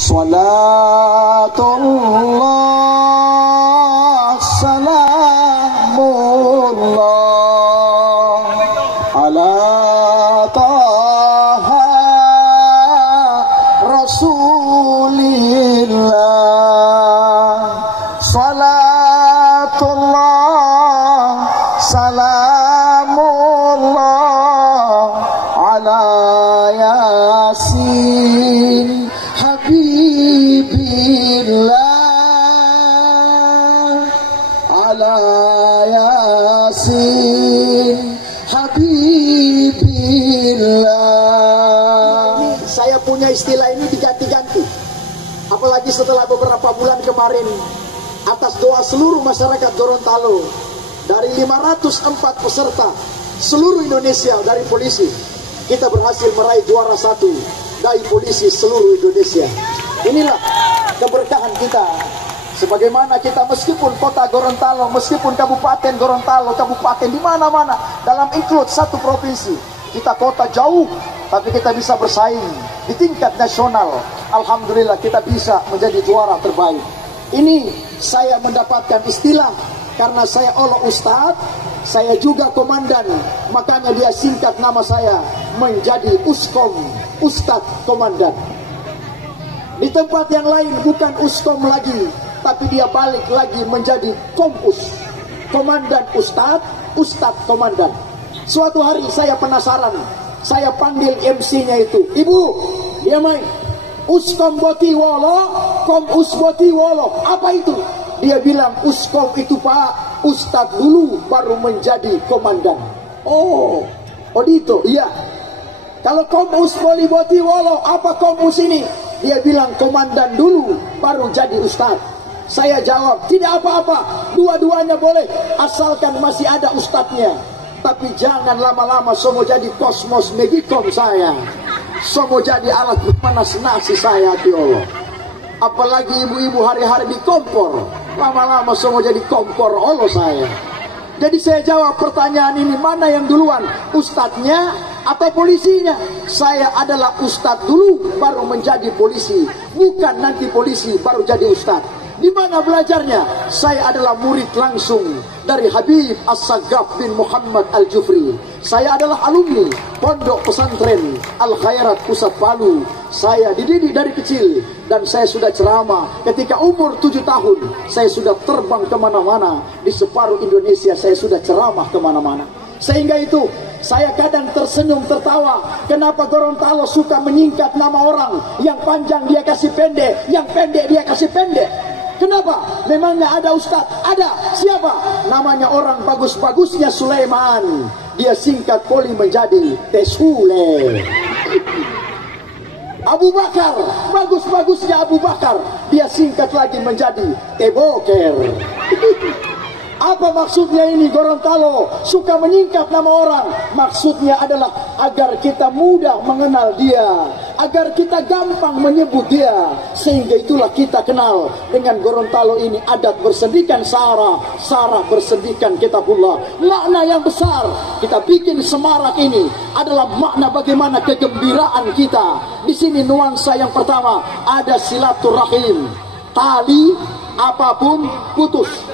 Salatullah salamullah ala taha rasulillah. Salatullah salamullah ala yasin habibillah, ala yasin habibillah. Saya punya istilah ini diganti-ganti, apalagi setelah beberapa bulan kemarin, atas doa seluruh masyarakat Gorontalo, dari 504 peserta seluruh Indonesia dari polisi, kita berhasil meraih juara 1 dari polisi seluruh Indonesia. Inilah keberkahan kita. Sebagaimana kita meskipun kota Gorontalo, meskipun kabupaten Gorontalo, kabupaten di mana-mana dalam include satu provinsi, kita kota jauh, tapi kita bisa bersaing di tingkat nasional. Alhamdulillah kita bisa menjadi juara terbaik. Ini saya mendapatkan istilah karena saya Allah Ustadz, saya juga komandan, makanya dia singkat nama saya menjadi Uskom, Ustadz Komandan. Di tempat yang lain bukan Uskom lagi, tapi dia balik lagi menjadi Kompus, Komandan Ustadz, Ustadz Komandan. Suatu hari saya penasaran, saya panggil MC-nya itu, "Ibu, dia main Uskom Boti Wolo, Kom Usboti Wolo." Apa itu? Dia bilang, Uskom itu Pak, Ustadz dulu baru menjadi komandan. Oh Dito, iya. Kalau Kom Usboli Boti Wolo, apa Komus ini? Dia bilang komandan dulu baru jadi Ustadz. Saya jawab, tidak apa-apa, dua-duanya boleh, asalkan masih ada Ustadznya. Tapi jangan lama-lama semua jadi kosmos megikom saya, semua jadi alat panas nasi saya, ya Allah. Apalagi ibu-ibu hari-hari di kompor, lama-lama semua jadi kompor Allah saya. Jadi saya jawab pertanyaan ini, mana yang duluan, Ustadznya atau polisinya? Saya adalah Ustadz dulu baru menjadi polisi, bukan nanti polisi baru jadi Ustadz. Di mana belajarnya? Saya adalah murid langsung dari Habib As-Saggaf bin Muhammad Al-Jufri. Saya adalah alumni Pondok Pesantren Al-Khairat Pusat Palu. Saya dididik dari kecil dan saya sudah ceramah. Ketika umur 7 tahun, saya sudah terbang kemana-mana. Di separuh Indonesia saya sudah ceramah kemana-mana. Sehingga itu saya kadang tersenyum tertawa, kenapa Gorontalo suka menyingkat nama orang, yang panjang dia kasih pendek, yang pendek dia kasih pendek. Kenapa? Memangnya ada Ustadz? Ada. Siapa? Namanya orang bagus-bagusnya Sulaiman. Dia singkat poli menjadi Tesule. Abu Bakar, bagus-bagusnya Abu Bakar, dia singkat lagi menjadi Teboker. Apa maksudnya ini? Gorontalo suka menyingkat nama orang. Maksudnya adalah agar kita mudah mengenal dia, agar kita gampang menyebut dia. Sehingga itulah kita kenal dengan Gorontalo ini adat bersendikan Sarah, Sarah bersendikan Kitabullah. Makna yang besar kita bikin semarak ini adalah makna bagaimana kegembiraan kita. Di sini nuansa yang pertama ada silaturahim. Tali apapun putus.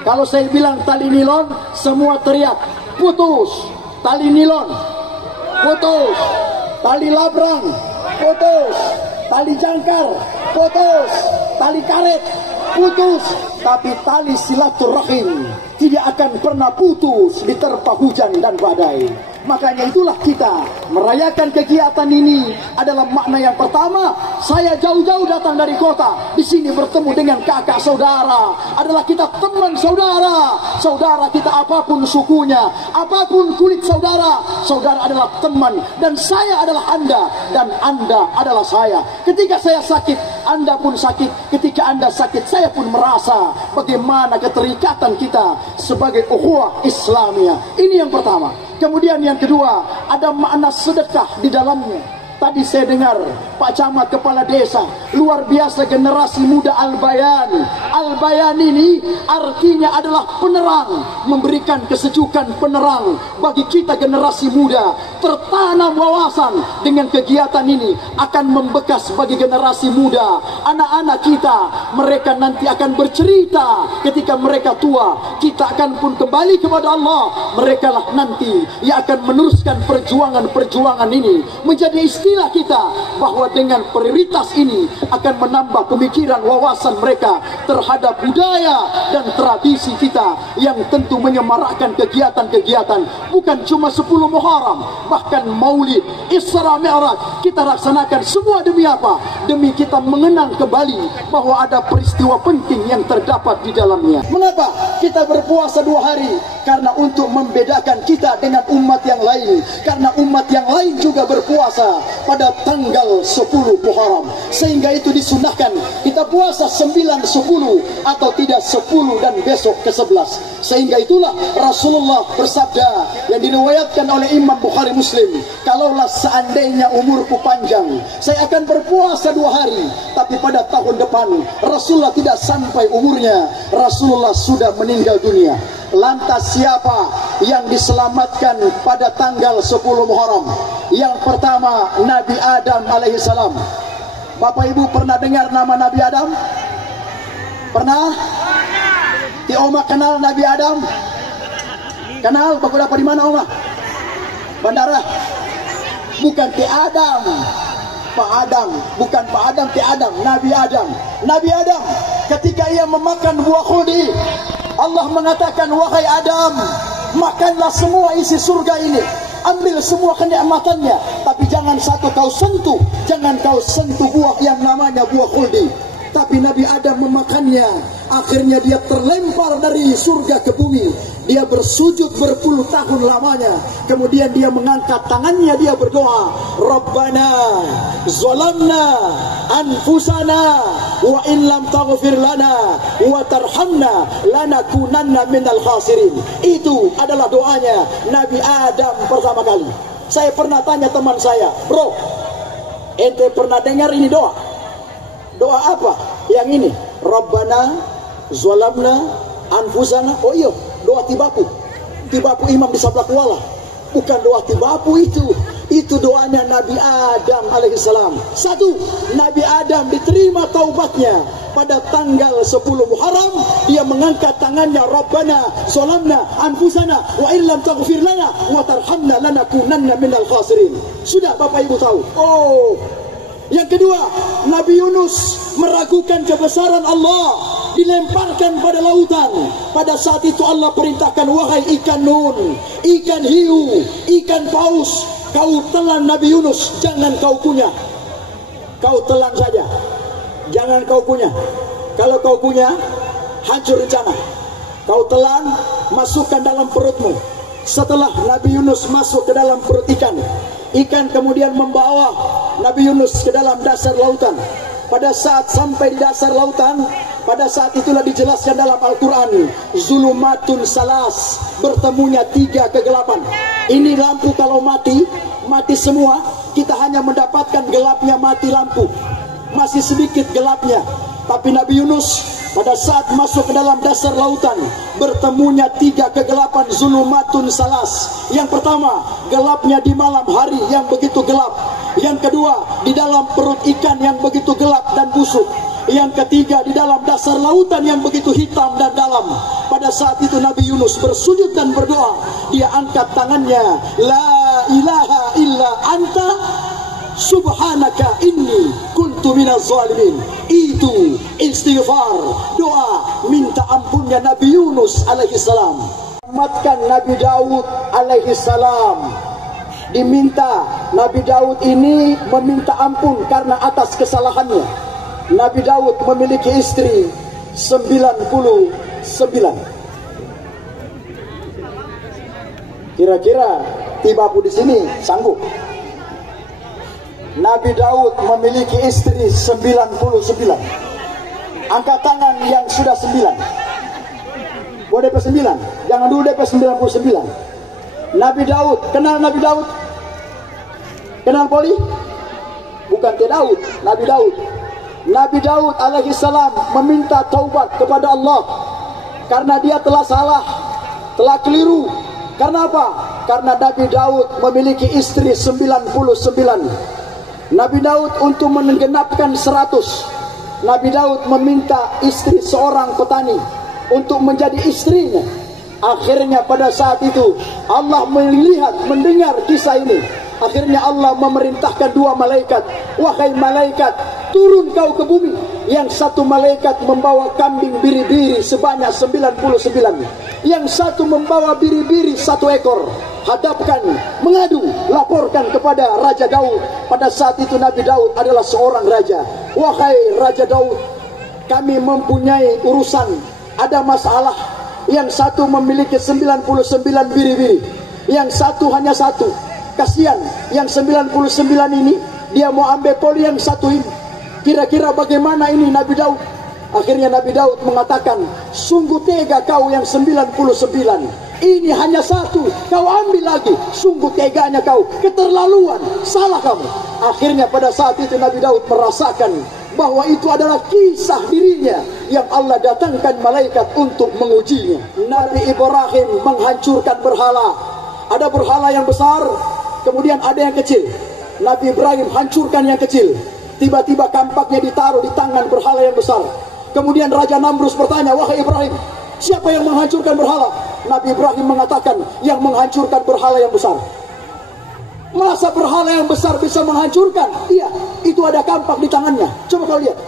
Kalau saya bilang tali nilon, semua teriak putus. Tali nilon putus, tali labrang putus, tali jangkar putus, tali karet putus. Tapi tali silaturahim tidak akan pernah putus diterpa hujan dan badai. Makanya itulah kita merayakan kegiatan ini adalah makna yang pertama. Saya jauh-jauh datang dari kota, di sini bertemu dengan kakak saudara. Adalah kita teman saudara. Saudara kita apapun sukunya, apapun kulit saudara, saudara adalah teman. Dan saya adalah Anda, dan Anda adalah saya. Ketika saya sakit, Anda pun sakit. Ketika Anda sakit, saya pun merasa bagaimana keterikatan kita sebagai ukhuwah Islamiyah. Ini yang pertama. Kemudian yang kedua, ada makna sedekah di dalamnya. Tadi saya dengar Pak Camat Kepala Desa, luar biasa generasi muda Al-Bayan. Al-Bayan ini artinya adalah penerang, memberikan kesejukan penerang bagi kita generasi muda. Tertanam wawasan dengan kegiatan ini akan membekas bagi generasi muda. Anak-anak kita, mereka nanti akan bercerita ketika mereka tua. Kita akan pun kembali kepada Allah. Mereka lah nanti yang akan meneruskan perjuangan-perjuangan ini menjadi istilah kita, bahwa dengan prioritas ini akan menambah pemikiran wawasan mereka terhadap budaya dan tradisi kita yang tentu menyemarakkan kegiatan-kegiatan bukan cuma 10 Muharram, bahkan Maulid, Isra Mi'raj kita laksanakan semua demi apa? Demi kita mengenang kembali bahwa ada peristiwa penting yang terdapat di dalamnya. Mengapa kita berpuasa 2 hari? Karena untuk membedakan kita dengan umat yang lain. Karena umat yang lain juga berpuasa pada tanggal 10 Muharram, sehingga itu disunahkan kita puasa 9, 10 atau tidak 10 dan besok ke-11. Sehingga itulah Rasulullah bersabda yang diriwayatkan oleh Imam Bukhari Muslim, kalaulah seandainya umurku panjang, saya akan berpuasa 2 hari, tapi pada tahun depan Rasulullah tidak sampai umurnya, Rasulullah sudah meninggal dunia. Lantas siapa yang diselamatkan pada tanggal 10 Muharram? Yang pertama, Nabi Adam alaihissalam. Bapak Ibu pernah dengar nama Nabi Adam? Pernah? Ti Oma kenal Nabi Adam? Kenal? Bapak dapat di mana Oma? Bandara? Bukan Ti Adam, Pak Adam. Bukan Pak Adam, Ti Adam. Nabi Adam. Nabi Adam ketika ia memakan buah khuldi, Allah mengatakan, wahai Adam, makanlah semua isi surga ini, ambil semua kenikmatannya, tapi jangan satu kau sentuh, jangan kau sentuh buah yang namanya buah khuldi. Tapi Nabi Adam memakannya, akhirnya dia terlempar dari surga ke bumi. Dia bersujud berpuluh tahun lamanya. Kemudian dia mengangkat tangannya, dia berdoa, Rabbana zalamna anfusana wa in lam taghfir lana wa tarhamna lanakunanna minal khasirin. Itu adalah doanya Nabi Adam pertama kali. Saya pernah tanya teman saya, bro, ente pernah dengar ini doa? Doa apa? Yang ini, Rabbana zalamna anfusana. Oh iya, doa tibaku. Tibaku imam di sebelah kuala. Bukan doa tibaku itu. Itu doanya Nabi Adam alaihissalam. Satu, Nabi Adam diterima taubatnya pada tanggal 10 Muharram. Dia mengangkat tangannya, Rabbana zalamna anfusana wa illam taghfir lana wa tarhamna lanakunanna minal khasirin. Sudah Bapak Ibu tahu. Oh, yang kedua, Nabi Yunus meragukan kebesaran Allah, dilemparkan pada lautan. Pada saat itu Allah perintahkan, wahai ikan nun, ikan hiu, ikan paus, kau telan Nabi Yunus, jangan kau kunyah. Kau telan saja, jangan kau kunyah. Kalau kau kunyah, hancur rencana. Kau telan, masukkan dalam perutmu. Setelah Nabi Yunus masuk ke dalam perut ikan, ikan kemudian membawa Nabi Yunus ke dalam dasar lautan. Pada saat sampai di dasar lautan, pada saat itulah dijelaskan dalam Al-Quran, zulumatun salas, bertemunya 3 kegelapan. Ini lampu kalau mati, mati semua, kita hanya mendapatkan gelapnya mati lampu, masih sedikit gelapnya. Tapi Nabi Yunus pada saat masuk ke dalam dasar lautan, bertemunya 3 kegelapan, zulumatun salas. Yang pertama, gelapnya di malam hari yang begitu gelap. Yang kedua, di dalam perut ikan yang begitu gelap dan busuk. Yang ketiga, di dalam dasar lautan yang begitu hitam dan dalam. Pada saat itu Nabi Yunus bersujud dan berdoa. Dia angkat tangannya, la ilaha illa anta subhanaka inni kuntu minaz zalimin. Itu istighfar, doa minta ampunnya Nabi Yunus alaihissalam. Selamatkan Nabi Daud alaihissalam. Diminta Nabi Daud ini meminta ampun karena atas kesalahannya. Nabi Daud memiliki istri 99. Kira-kira tibaku di sini sanggup? Nabi Daud memiliki istri 99. Angkat tangan yang sudah 9. Buat DP 9, jangan dulu DP 99. Nabi Daud, kenal Nabi Daud? Kenal Poli? bukan Daud, Nabi Daud. Nabi Daud alaihi salam meminta taubat kepada Allah karena dia telah salah, telah keliru. Karena apa? Karena Nabi Daud memiliki istri 99. Nabi Daud untuk menggenapkan 100, Nabi Daud meminta istri seorang petani untuk menjadi istrinya. Akhirnya pada saat itu Allah melihat, mendengar kisah ini. Akhirnya Allah memerintahkan 2 malaikat, wahai malaikat, turun kau ke bumi. Yang satu malaikat membawa kambing biri-biri sebanyak 99, yang satu membawa biri-biri 1 ekor. Hadapkan, mengadu, laporkan kepada Raja Daud. Pada saat itu Nabi Daud adalah seorang raja. Wahai Raja Daud, kami mempunyai urusan, ada masalah. Yang satu memiliki 99 biri-biri, yang satu hanya 1. Kasihan, yang 99 ini dia mau ambil poli yang 1 ini. Kira-kira bagaimana ini Nabi Daud? Akhirnya Nabi Daud mengatakan, sungguh tega kau yang 99. Ini hanya 1, kau ambil lagi. Sungguh teganya kau, keterlaluan, salah kamu. Akhirnya pada saat itu Nabi Daud merasakan bahwa itu adalah kisah dirinya yang Allah datangkan malaikat untuk mengujinya. Nabi Ibrahim menghancurkan berhala. Ada berhala yang besar, kemudian ada yang kecil. Nabi Ibrahim hancurkan yang kecil. Tiba-tiba kampaknya ditaruh di tangan berhala yang besar. Kemudian Raja Namrus bertanya, wahai Ibrahim, siapa yang menghancurkan berhala? Nabi Ibrahim mengatakan, yang menghancurkan berhala yang besar. Masa berhala yang besar bisa menghancurkan? Iya, itu ada kampak di tangannya. Coba kau lihat.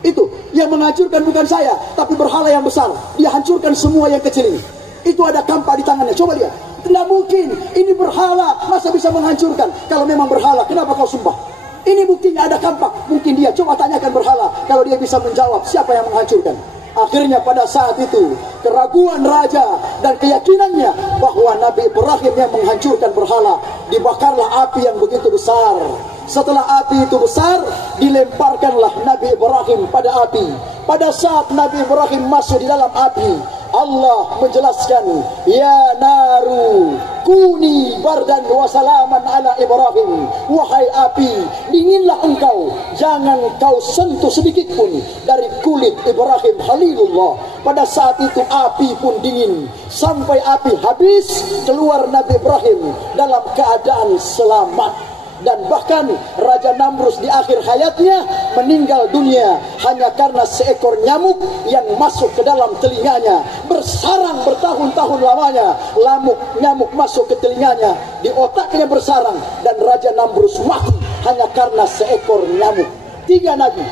Itu, yang menghancurkan bukan saya, tapi berhala yang besar. Dia hancurkan semua yang kecil ini. Itu ada kampak di tangannya. Coba lihat. Tidak mungkin, ini berhala, masa bisa menghancurkan? Kalau memang berhala, kenapa kau sumpah? Ini buktinya ada kampak. Mungkin dia, coba tanyakan berhala. Kalau dia bisa menjawab, siapa yang menghancurkan? Akhirnya pada saat itu keraguan raja dan keyakinannya bahwa Nabi Ibrahim yang menghancurkan berhala, dibakarlah api yang begitu besar. Setelah api itu besar, dilemparkanlah Nabi Ibrahim pada api. Pada saat Nabi Ibrahim masuk di dalam api, Allah menjelaskan, ya naru kuni bardan wa salaman ala Ibrahim. Wahai api, dinginlah engkau, jangan kau sentuh sedikit pun dari kulit Ibrahim Khalilullah. Pada saat itu api pun dingin, sampai api habis, keluar Nabi Ibrahim dalam keadaan selamat. Dan bahkan Raja Namrus di akhir hayatnya meninggal dunia hanya karena seekor nyamuk yang masuk ke dalam telinganya, bersarang bertahun-tahun lamanya. Nyamuk masuk ke telinganya, di otaknya bersarang, dan Raja Namrus mati hanya karena seekor nyamuk. 3 nabi.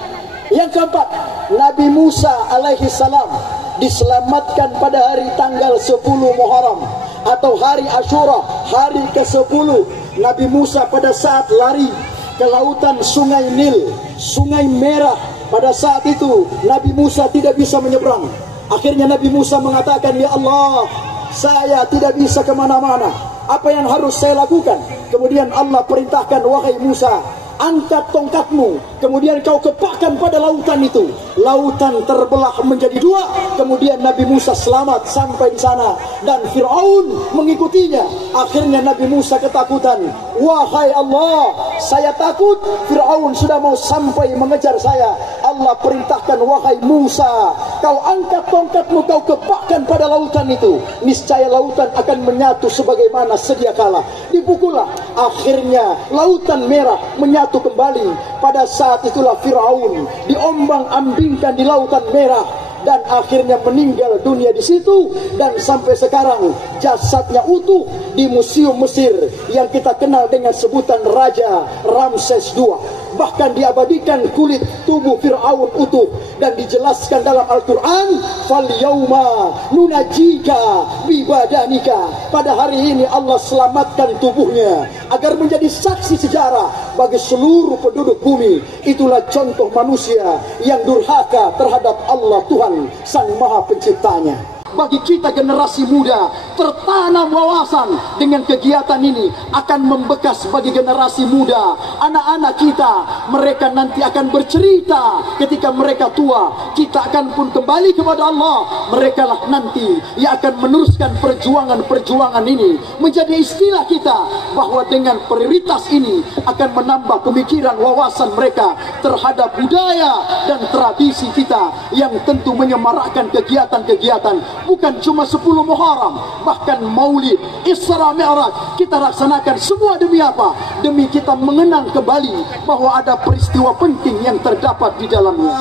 Yang keempat, Nabi Musa alaihi salam diselamatkan pada hari tanggal 10 Muharram atau hari Ashura, hari ke-10. Nabi Musa pada saat lari ke lautan Sungai Nil, Sungai Merah. Pada saat itu Nabi Musa tidak bisa menyeberang. Akhirnya Nabi Musa mengatakan, ya Allah, saya tidak bisa kemana-mana. Apa yang harus saya lakukan? Kemudian Allah perintahkan, wahai Musa, angkat tongkatmu, kemudian kau kepakkan pada lautan itu. Lautan terbelah menjadi 2. Kemudian Nabi Musa selamat sampai di sana, dan Fir'aun mengikutinya. Akhirnya Nabi Musa ketakutan, wahai Allah, saya takut Fir'aun sudah mau sampai mengejar saya. Allah perintahkan, wahai Musa, kau angkat tongkatmu, kau kepakkan pada lautan itu. Niscaya lautan akan menyatu sebagaimana sedia kala. Dipukullah. Akhirnya lautan merah menyatu kembali. Pada saat itulah Fir'aun diombang-ambingkan di lautan merah, dan akhirnya meninggal dunia di situ. Dan sampai sekarang jasadnya utuh di Museum Mesir yang kita kenal dengan sebutan Raja Ramses II. Bahkan diabadikan kulit tubuh Fir'aun utuh, dan dijelaskan dalam Al-Quran, fal yauma nunajika bibadanika. Pada hari ini Allah selamatkan tubuhnya agar menjadi saksi sejarah bagi seluruh penduduk bumi. Itulah contoh manusia yang durhaka terhadap Allah Tuhan Sang Maha Penciptanya. bagi kita generasi muda. Tertanam wawasan dengan kegiatan ini akan membekas bagi generasi muda. Anak-anak kita, mereka nanti akan bercerita ketika mereka tua. Kita akan pun kembali kepada Allah. Mereka lah nanti yang akan meneruskan perjuangan-perjuangan ini. Menjadi istilah kita bahwa dengan prioritas ini akan menambah pemikiran wawasan mereka terhadap budaya dan tradisi kita, yang tentu menyemarakkan kegiatan-kegiatan bukan cuma 10 Muharram, bahkan Maulid, Isra Mi'raj kita laksanakan semua demi apa? Demi kita mengenang kembali bahwa ada peristiwa penting yang terdapat di dalamnya.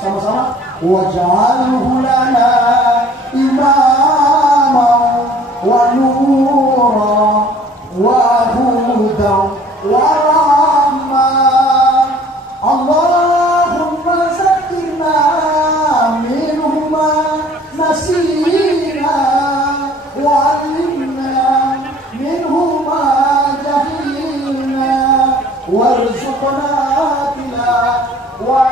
Sama-sama. Waj'alhu lana imama wa nura wa hudan wa rahmah. Allahumma zakirna minhuma nasina wa alimna minhuma jahilna warzuqna tilawah